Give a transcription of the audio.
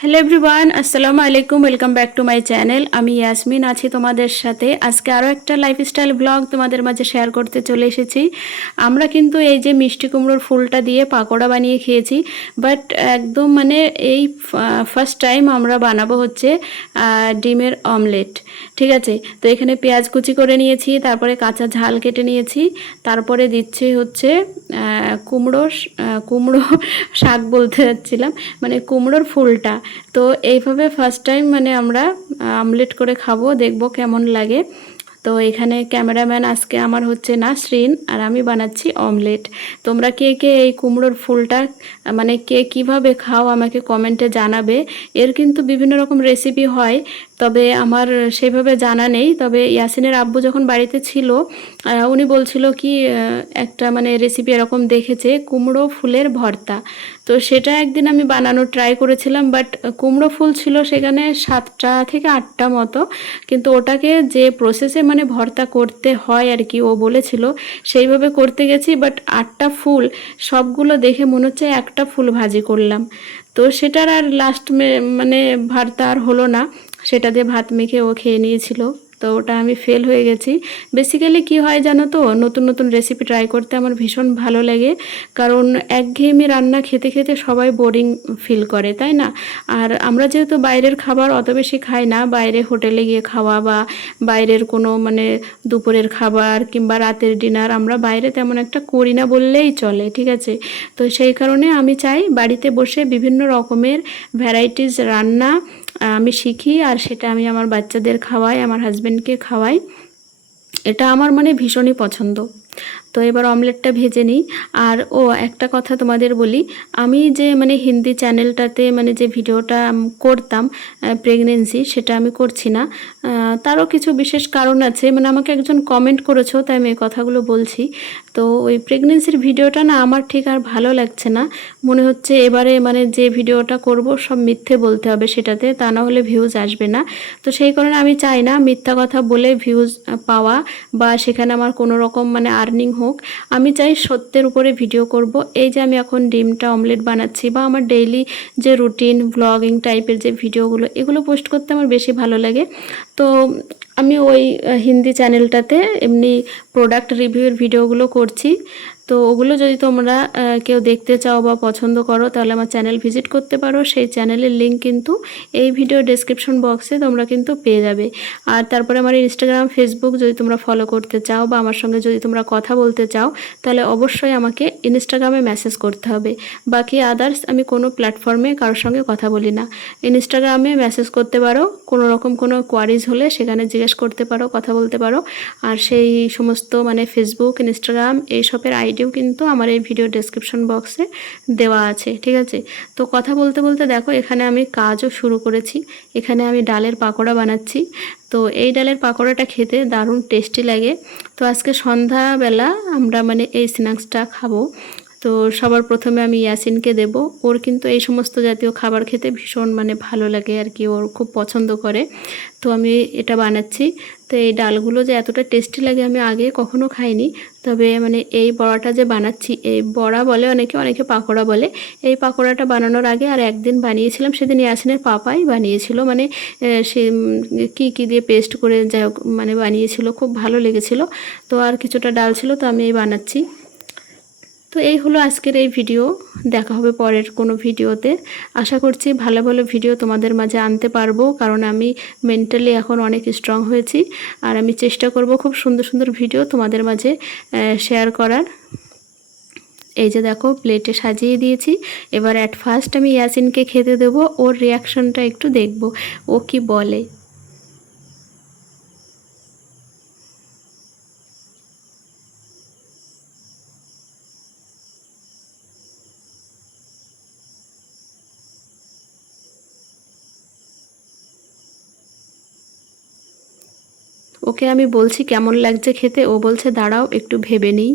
Hello everyone, আসসালামু আলাইকুম। Welcome back to my channel. আমি ইয়াসমিন আছি তোমাদের সাথে। আজকে আরও একটা লাইফস্টাইল ব্লগ তোমাদের মাঝে শেয়ার করতে চলে এসেছি। আমরা কিন্তু এই যে মিষ্টি কুমড়োর ফুলটা দিয়ে পাকোড়া বানিয়ে খেয়েছি, বাট একদম মানে এই ফার্স্ট টাইম আমরা বানাবো হচ্ছে ডিমের অমলেট। ঠিক আছে, তো এখানে পেঁয়াজ কুচি করে নিয়েছি, তারপরে কাঁচা ঝাল কেটে নিয়েছি, তারপরে দিচ্ছি হচ্ছে কুমড়ো শাক বলতে যাচ্ছিলাম, মানে কুমড়োর ফুলটা। তো এইভাবে ফার্স্ট টাইম মানে আমরা আমলেট করে খাবো, দেখবো কেমন লাগে। তো এখানে ক্যামেরাম্যান আজকে আমার হচ্ছে নাসরিন, আর আমি বানাচ্ছি অমলেট। তোমরা কে কে এই কুমড়োর ফুলটা মানে কে কিভাবে খাও আমাকে কমেন্টে জানাবে। এর কিন্তু বিভিন্ন রকম রেসিপি হয়, তবে আমার সেইভাবে জানা নেই। তবে ইয়াসিনের আব্বু যখন বাড়িতে ছিল উনি বলছিল কি একটা মানে রেসিপি এরকম দেখেছে, কুমড়ো ফুলের ভর্তা। তো সেটা একদিন আমি বানানোর ট্রাই করেছিলাম, বাট কুমড়ো ফুল ছিল সেখানে 7টা থেকে 8টা মতো, কিন্তু ওটাকে যে প্রসেসে মানে ভর্তা করতে হয় আর কি ও বলেছিল, সেইভাবে করতে গেছি, বাট 8টা ফুল সবগুলো দেখে মনে হচ্ছে একটা ফুল ভাজি করলাম। তো সেটার আর লাস্ট মানে ভর্তা আর হলো না, সেটা দিয়ে ভাত মেখে ও খেয়ে নিয়েছিল। তো ওটা আমি ফেল হয়ে গেছি। বেসিক্যালি কি হয় জানো তো, নতুন নতুন রেসিপি ট্রাই করতে আমার ভীষণ ভালো লাগে, কারণ একঘেয়েমি রান্না খেতে খেতে সবাই বোরিং ফিল করে, তাই না? আর আমরা যেহেতু বাইরের খাবার অত বেশি খাই না, বাইরে হোটেলে গিয়ে খাওয়া বা বাইরের কোনো মানে দুপুরের খাবার কিংবা রাতের ডিনার আমরা বাইরে তেমন একটা করি না বললেই চলে, ঠিক আছে? তো সেই কারণে আমি চাই বাড়িতে বসে বিভিন্ন রকমের ভ্যারাইটিস রান্না আমি শিখি, আর সেটা আমি আমার বাচ্চাদের খাওয়াই, আমার হাজব্যান্ডকে খাওয়াই। এটা আমার মানে ভীষণই পছন্দ। তো এবার অমলেটটা ভেজে নিই। আর একটা কথা তোমাদের বলি, আমি যে মানে হিন্দি চ্যানেলটাতে মানে যে ভিডিওটা করতাম প্রেগনেন্সি, সেটা আমি করছি না। তারও কিছু বিশেষ কারণ আছে, মানে আমাকে একজন কমেন্ট করেছো তাই আমি এই কথাগুলো বলছি। তো ওই প্রেগনেন্সির ভিডিওটা না আমার ঠিক আর ভালো লাগছে না, মনে হচ্ছে এবারে মানে যে ভিডিওটা করব সব মিথ্যে বলতে হবে সেটাতে, তা না হলে ভিউজ আসবে না। তো সেই কারণে আমি চাই না মিথ্যা কথা বলে ভিউজ পাওয়া বা সেখানে আমার কোনো রকম মানে আর্নিং হোক। আমি চাই সত্যের উপরে ভিডিও করব। এই যে আমি এখন ডিমটা অমলেট বানাচ্ছি বা আমার ডেইলি যে রুটিন ব্লগিং টাইপের যে ভিডিওগুলো, এগুলো পোস্ট করতে আমার বেশি ভালো লাগে। তো আমি ওই হিন্দি চ্যানেলটাতে এমনি প্রোডাক্ট রিভিউয়ের ভিডিওগুলো করছি। তো ওগুলো যদি তোমরা কেউ দেখতে চাও বা পছন্দ করো, তাহলে আমার চ্যানেল ভিজিট করতে পারো। সেই চ্যানেলের লিঙ্ক কিন্তু এই ভিডিও ডেসক্রিপশন বক্সে তোমরা কিন্তু পেয়ে যাবে। আর তারপরে আমার ইনস্টাগ্রাম ফেসবুক যদি তোমরা ফলো করতে চাও বা আমার সঙ্গে যদি তোমরা কথা বলতে চাও, তাহলে অবশ্যই আমাকে ইনস্টাগ্রামে মেসেজ করতে হবে। বাকি আদার্স আমি কোনো প্ল্যাটফর্মে কারোর সঙ্গে কথা বলি না। ইনস্টাগ্রামে মেসেজ করতে পারো, কোনো রকম কোনো কোয়ারিজ হলে সেখানে জিজ্ঞেস করতে পারো, কথা বলতে পারো। আর সেই সমস্ত মানে ফেসবুক ইনস্টাগ্রাম এইসবের আইডিও কিন্তু আমার এই ভিডিও ডেসক্রিপশন বক্সে দেওয়া আছে, ঠিক আছে? তো কথা বলতে বলতে দেখো এখানে আমি কাজও শুরু করেছি। এখানে আমি ডালের পাকোড়া বানাচ্ছি। তো এই ডালের পাকোড়াটা খেতে দারুণ টেস্টি লাগে। তো আজকে সন্ধ্যাবেলা আমরা মানে এই স্ন্যাক্সটা খাবো। তো সবার প্রথমে আমি ইয়াসিনকে দেব। ওর কিন্তু এই সমস্ত জাতীয় খাবার খেতে ভীষণ মানে ভালো লাগে আর কি, ওর খুব পছন্দ করে। তো আমি এটা বানাচ্ছি। তো এই ডালগুলো যে এতটা টেস্টি লাগে আমি আগে কখনো খাইনি। তবে মানে এই বড়াটা যে বানাচ্ছি, এই বড়া বলে অনেকে, অনেকে পাকোড়া বলে। এই পাকোড়াটা বানানোর আগে আর একদিন বানিয়েছিলাম, সেদিন ইয়াসিনের পাপাই বানিয়েছিল, মানে সে কী দিয়ে পেস্ট করে যাই হোক মানে বানিয়েছিল, খুব ভালো লেগেছিল। তো আর কিছুটা ডাল ছিল, তো আমি এই বানাচ্ছি। তো এই হলো আজকের এই ভিডিও। দেখা হবে পরের কোনো ভিডিওতে। আশা করছি ভালো ভালো ভিডিও তোমাদের মাঝে আনতে পারবো, কারণ আমি মেন্টালি এখন অনেক স্ট্রং হয়েছি। আর আমি চেষ্টা করব খুব সুন্দর সুন্দর ভিডিও তোমাদের মাঝে শেয়ার করার। এই যে দেখো প্লেটে সাজিয়ে দিয়েছি। এবার অ্যাট ফার্স্ট আমি ইয়াসিনকে খেতে দেবো, ওর রিয়াকশনটা একটু দেখব ও কি বলে। ওকে আমি বলছি কেমন লাগছে খেতে, ও বলছে দাঁড়াও একটু ভেবে নিই।